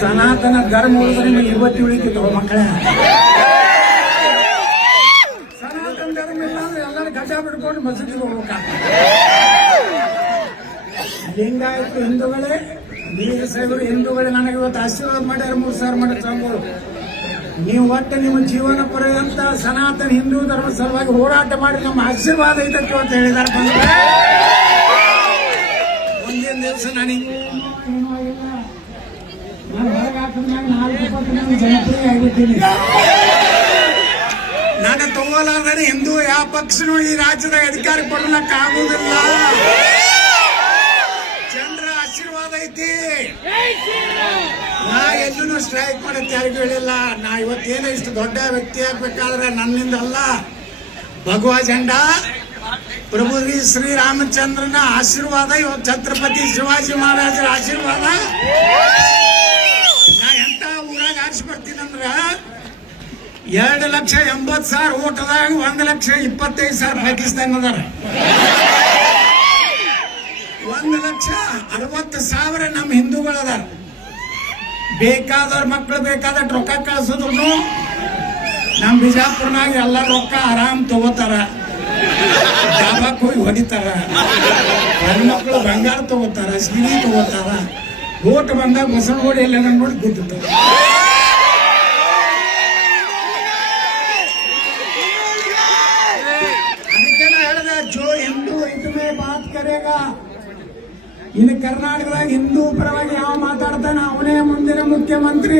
ಸನಾತನ ಧರ್ಮ ಉಳಿದ್ರೆ ನಿಮಗೆ ಇವತ್ತು ಉಳಿತಿತ್ತು ಮಕ್ಕಳೇ. ಸನಾತನ ಧರ್ಮ ಇಲ್ಲ ಅಂದ್ರೆ ಎಲ್ಲರೂ ಗಜ ಬಿಡ್ಕೊಂಡು ಮಸೀದಿಗೆ ಹೋಗ್ಬೇಕಾಗ್ತದೆ ಲಿಂಗಾಯತ ಹಿಂದೂಗಳೇ ವೀರ ಸಾಹೇಬರು ಹಿಂದೂಗಳೇ, ನನಗೆ ಇವತ್ತು ಆಶೀರ್ವಾದ ಮಾಡ್ಯಾರ ಮೂರು ಸಾವಿರ ಮಾಡಿ ಸ್ವಾಮಿಗಳು. ನೀವು ಒಟ್ಟು ನಿಮ್ಮ ಜೀವನ ಪರ್ಯಂತ ಸನಾತನ ಹಿಂದೂ ಧರ್ಮ ಸಲುವಾಗಿ ಹೋರಾಟ ಮಾಡಿ, ನಮ್ಮ ಆಶೀರ್ವಾದ ಇದಕ್ಕೆ ಅಂತ ಹೇಳಿದ್ದಾರೆ ಆಗಿದ್ದೀನಿ ನಾನು ತಗೋಲಾರ್ದರೆ ಹಿಂದೂ ಯಾವ ಪಕ್ಷನೂ ಈ ರಾಜ್ಯದ ಅಧಿಕಾರ ಕೊಡಲಕ್ಕ ಆಗುದಿಲ್ಲ ಜನರ ಆಶೀರ್ವಾದ ಐತಿ. ನಾ ಎಲ್ಲೂ ಸ್ಟ್ರೈಕ್ ಮಾಡಕ್ಕೆ ಯಾರಿಗೂ ಹೇಳಿಲ್ಲ. ನಾ ಇವತ್ತೇನು ಇಷ್ಟು ದೊಡ್ಡ ವ್ಯಕ್ತಿ ಆಗ್ಬೇಕಾದ್ರೆ ನನ್ನಿಂದ ಅಲ್ಲ. ಭಗವಾ ಜಂಡ. ಪ್ರಭು ಶ್ರೀ ಶ್ರೀರಾಮಚಂದ್ರನ ಆಶೀರ್ವಾದ ಇವತ್ತು ಛತ್ರಪತಿ ಶಿವಾಜಿ ಮಹಾರಾಜರ ಆಶೀರ್ವಾದ. ನಾ ಎಂತ ಊರಾಗ ಆರಿಸಿ ಬರ್ತೀನಂದ್ರ ಎರಡು ಲಕ್ಷ ಎಂಬತ್ತು ಸಾವಿರ ಓಟದಾಗ ಒಂದು ಲಕ್ಷ ಇಪ್ಪತ್ತೈದು ಸಾವಿರ ಪಾಕಿಸ್ತಾನ ಅದಾರ ಒಂದು ಲಕ್ಷ ಅರವತ್ತು ಸಾವಿರ ನಮ್ಮ ಹಿಂದೂಗಳು ಅದಾರ. ಬೇಕಾದವ್ರ ಮಕ್ಕಳು ಬೇಕಾದಷ್ಟು ರೊಕ್ಕ ಕಳ್ಸಿದ್ರು ನಮ್ಮ ಬಿಜಾಪುರ್ನಾಗ ಎಲ್ಲ ರೊಕ್ಕ ಆರಾಮ್ ತಗೋತಾರ. ಹೊಡಿತಾರ. ಹೆಣ್ಮಕ್ಳು ಬಂಗಾರ ತಗೋತಾರ ಸಿಡಿ ತಗೋತಾರ. ಓಟ್ ಬಂದಾಗ ಬಸವನಗುಡಿ ಎಲ್ಲ ನೋಡಿ ಬಿಟ್ಟಿರ್ತಾರೆ ಹಿಂದೂ ಮಾತು ಕರೆಗ. ಇನ್ನು ಕರ್ನಾಟಕದಾಗ ಹಿಂದೂ ಪರವಾಗಿ ಯಾವ ಮಾತಾಡ್ತಾನೆ, ಅವನೇ ಮುಂದಿನ ಮುಖ್ಯಮಂತ್ರಿ.